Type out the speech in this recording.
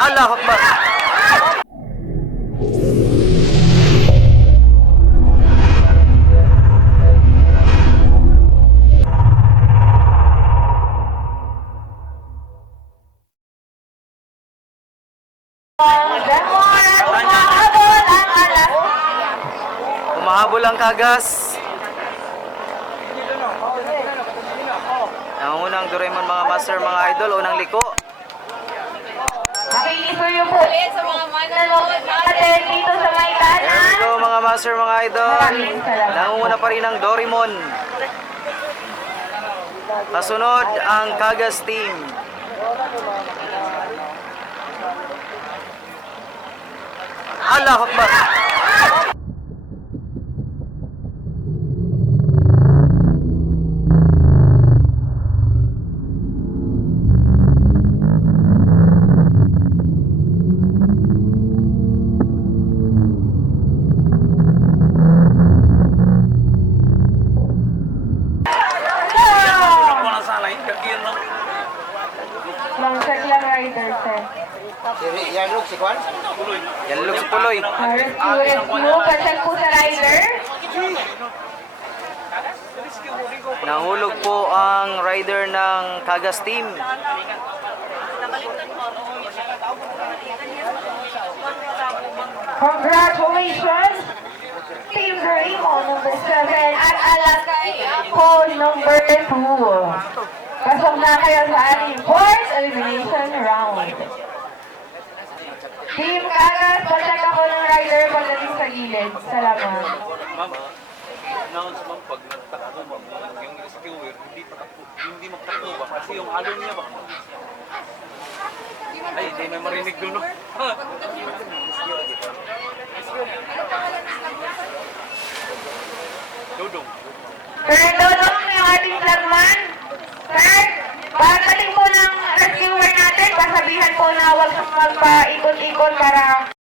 Allahu Akbar. Humahabol ang Kagas. Nangungunang Doraemon mga master, mga idol, unang liko. Makikiso yung ulit sa mga manalood natin dito sa Maitana. There we go mga master, mga idol. Nangunguna pa rin ang Doraemon. Kasunod ang Kagas team. Allahu Akbar. Langsag lang rider, sir. Yan look si Kwan. Yan look si Puloy. Rescue. Pasag po sa rider. Nahulog po ang rider ng Kagas team. Congratulations, Team Doraemon number 7 at Alakay po number 2. Pasok na kayo sa ating fourth elimination round. Team Kagas, pasag ako ng rider pagdating sa gilid. Salamat. Ma'am, announce ma'am pag nagtakbo ma'am, yung rescuer hindi magtakbo ba kasi yung alon niya ba? Ay, hindi may marinig doon. No?